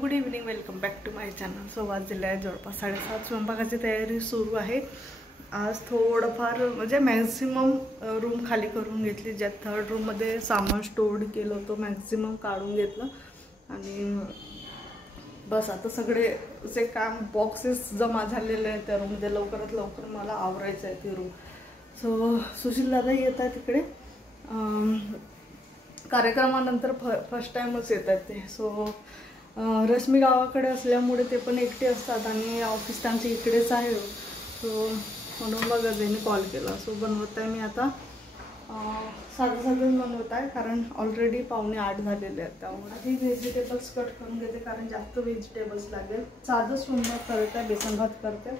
Good evening, welcome back to my channel. So वाजलेले आहे जवळपास 7:30. स्वयंपाकाची तयारी सुरू आहे. आज थोडंफार म्हणजे मॅक्झिमम रूम खाली करून घेतली. ज्या थर्ड रूममध्ये सामान स्टोअर्ड केलं होतं मॅक्झिमम काढून घेतलं आणि बस आता सगळे जे काम बॉक्सेस जमा झालेले आहेत त्या रूममध्ये लवकरात लवकर मला आवरायचं आहे ती रूम. सो सुशील दादा येत आहे तिकडे कार्यक्रमानंतर फर्स्ट टाइमच येतात ते. सो रश्मी गावाकडे असल्यामुळे ते पण एकटे असतात आणि ऑफिस त्यांचं इकडेच आहे. सो म्हणून मग त्यांनी कॉल केला. सो बनवत आहे मी आता साधं बनवत आहे कारण ऑलरेडी 7:45 झालेले आहेत. त्यामुळे आधी व्हेजिटेबल्स कट करून घेते कारण जास्त व्हेजिटेबल्स लागेल. साधं स्वयंपाक करते, बेसन भात करते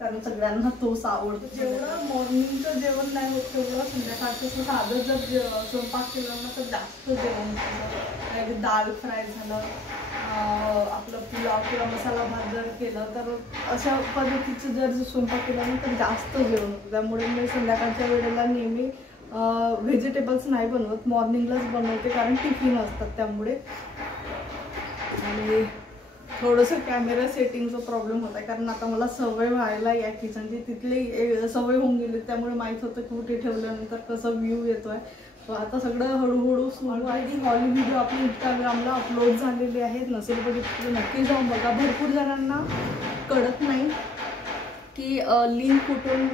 कारण सगळ्यांना तोच आवडतो. जेवढं मॉर्निंगचं जेवण नाही होत तेवढं संध्याकाळचं साधं जर स्वयंपाक केलं ना तर जास्त जेवण होतं. डाळ फ्राय झालं, आपलं पुलाव किंवा मसाला भात जर केलं तर अशा पद्धतीचं जर स्वयंपाक केला ना तर जास्त जेवण होतं. त्यामुळे मी संध्याकाळच्या वेळेला नेहमी व्हेजिटेबल्स नाही बनवत, मॉर्निंगलाच बनवते कारण टिफिन असतात त्यामुळे. आणि थोडंसं कॅमेरा सेटिंगचा प्रॉब्लेम होता कारण आता मला सवय व्हायला या किचनची तिथली सवय होऊन गेली. त्यामुळे माहीत होतं की कुठे ठेवल्यानंतर कसं व्ह्यू येतो आहे. आता सगळं हळूहळू सुरू आहे. हॉली व्हिडिओ आपल्या इंस्टाग्रामला अपलोड झालेले आहेत, नसेल बघितलं नक्की जाऊन बघा. भरपूर जणांना कळत नाही की लिंक कुठून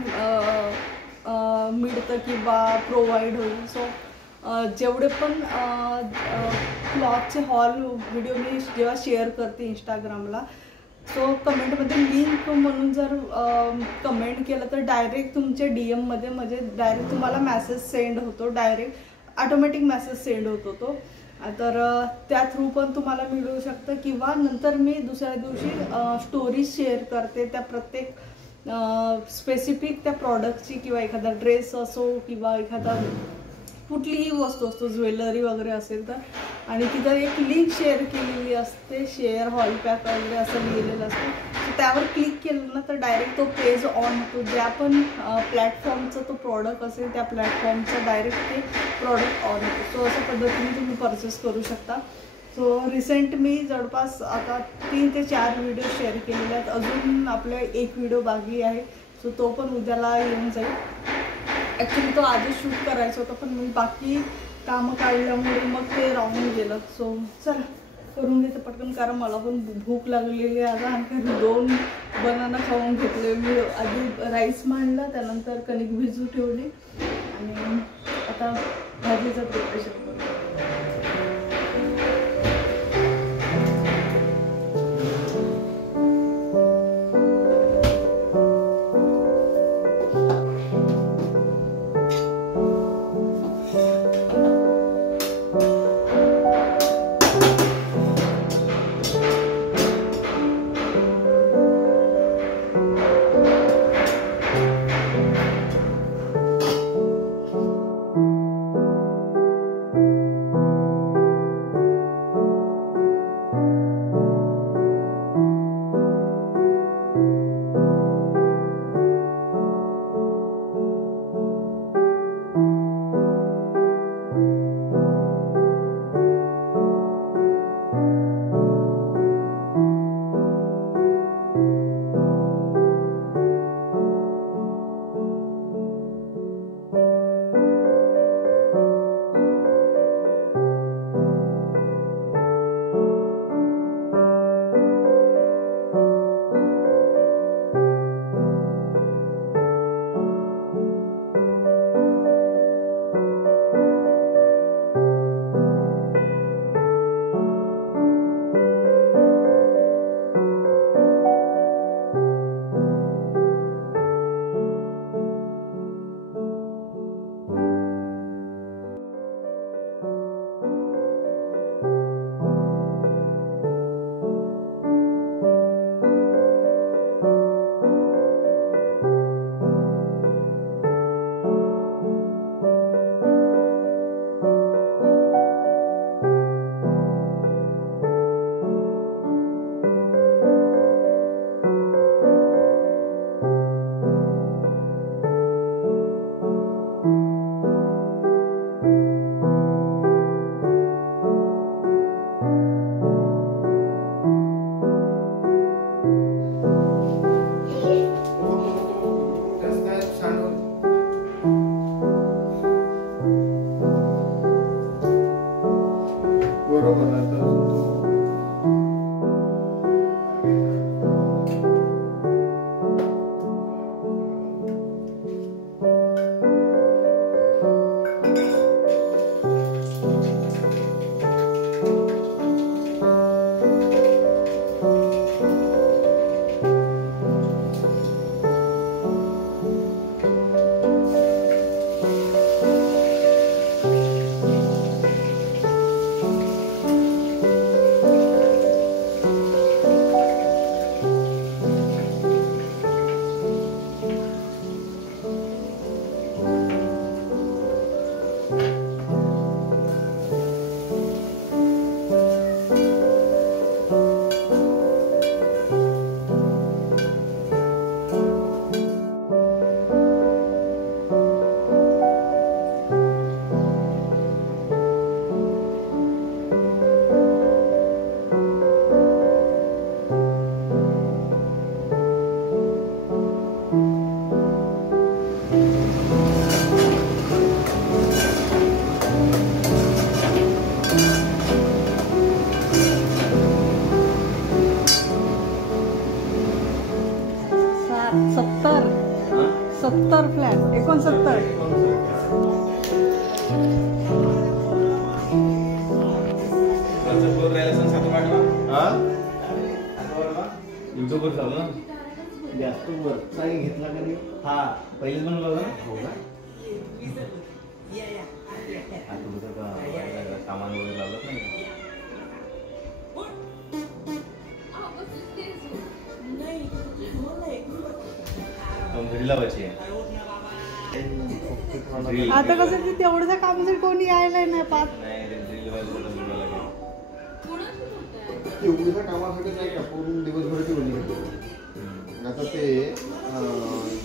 मिळतं किंवा प्रोव्हाइड होईल. सो जेवढे पण क्लॉथचे हॉल व्हिडिओ मी जेव्हा शेअर करते इंस्टाग्रामला, सो कमेंटमध्ये लिंक म्हणून जर कमेंट केलं तर डायरेक्ट तुमच्या DM मध्ये म्हणजे डायरेक्ट तुम्हाला मेसेज सेंड होतो, डायरेक्ट ऑटोमॅटिक मेसेज सेंड होतो तो. तर त्या थ्रू पण तुम्हाला मिळू शकतं किंवा नंतर मी दुसऱ्या दिवशी स्टोरीज शेअर करते त्या प्रत्येक स्पेसिफिक त्या प्रॉडक्टची किंवा एखादा ड्रेस असो किंवा एखादा कुठलीही वस्तू असतो, ज्वेलरी वगैरे असेल तर. आणि तिथं एक लिंक शेअर केलेली असते, शेअर हॉल पॅक वगैरे असं लिहिलेलं असतं. त्यावर क्लिक केलं ना तर डायरेक्ट तो पेज ऑन होतो. ज्या पण प्लॅटफॉर्मचा तो प्रॉडक्ट असेल त्या प्लॅटफॉर्मचं डायरेक्ट ते प्रॉडक्ट ऑन होतो. सो अशा पद्धतीने तुम्ही परचेस करू शकता. सो रिसेंट मी जवळपास आता 3 ते 4 व्हिडिओ शेअर केलेले आहेत. अजून आपल्या एक व्हिडिओ बाकी आहे. सो तो पण उद्याला येऊन जाईल. ॲक्च्युली तो आधीच शूट करायचा होता पण मी बाकी कामं काढल्यामुळे मग ते राहून गेलं. सो चला करून घेते पटकन कारण मला पण भूक लागलेली आहे. आणि 2 बनाना खाऊन घेतले मी. आधी राईस मांडला, त्यानंतर कणिक भिजू ठेवली आणि आता भाजीचं प्रिपरेशन करतो. 69 फ्लॅट 69. युट्यूबवर चालू ना जास्त वरचा घेतला का नाही हा पहिलेच बनवला होता हो का सामान वगैरे लावलं नाही घरी लावायची आहे. आता कसं की तेवढ्या कामासाठी कोणी यायला नाही पाहत. एवढ्या कामासाठी नाही का पूर्ण दिवसभराची बोलली आता ते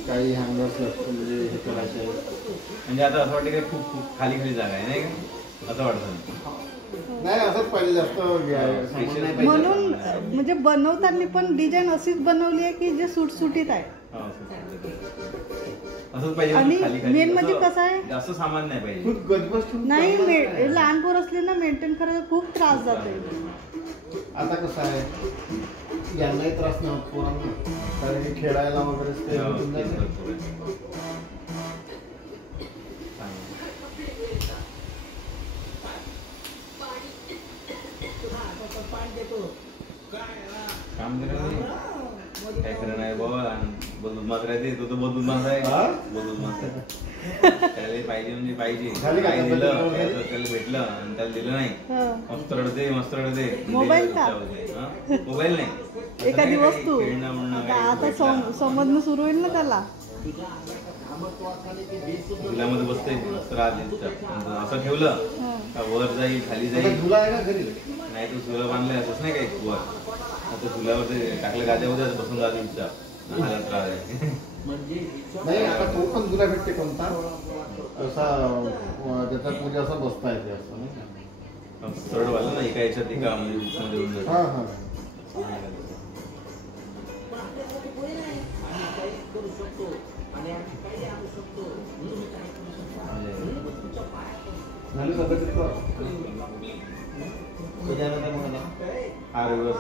काही हँगर्स म्हणजे हे करायचे म्हणजे आता असं वाटतं की खूप खूप खाली खाली जागा आहे नाही का असं वाटतं नाही असंच पाहिजे जास्त म्हणून म्हणजे बनवताना पण डिझाईन अशीच बनवली आहे की जे सुटसुटीत आहे असंच पाहिजे आणि मेन म्हणजे कसं आहे जास्त सामान नाही पाहिजे नाही लहान पोर असले ना मेंटेन करायला खूप त्रास जाते. आता कसं आहे यांनाही त्रास नाही होत पोरांना कारण की खेळायला वगैरे काम काय खरं नाही बाबा बदलून मात्र आहे तो बदलून मात्र आहे बदलून मात्र त्याला पाहिजे म्हणजे पाहिजे काय दिलं त्याला भेटलं आणि त्याला दिलं नाही मस्त रडते मोबाईल मोबाईल नाही एखादी वस्तू आता समजणं सुरू होईल ना त्याला झुल्यामध्ये बसते मस्त राहते असं ठेवलं का वर जाईल खाली जाईल नाही तो झुला बांधलाय असंच नाही काय वर आता झुल्यावर ते टाकलं गाद्यामध्ये बसून जाते इच्छा हालत राहते नाही आता तो पण तुला भेटते कोणता असा त्याच्यात म्हणजे असं बसता येते असं नाही सरळ वाला ना एका याच्यात एका म्हणजे मध्ये होऊन जाते. हा रविवार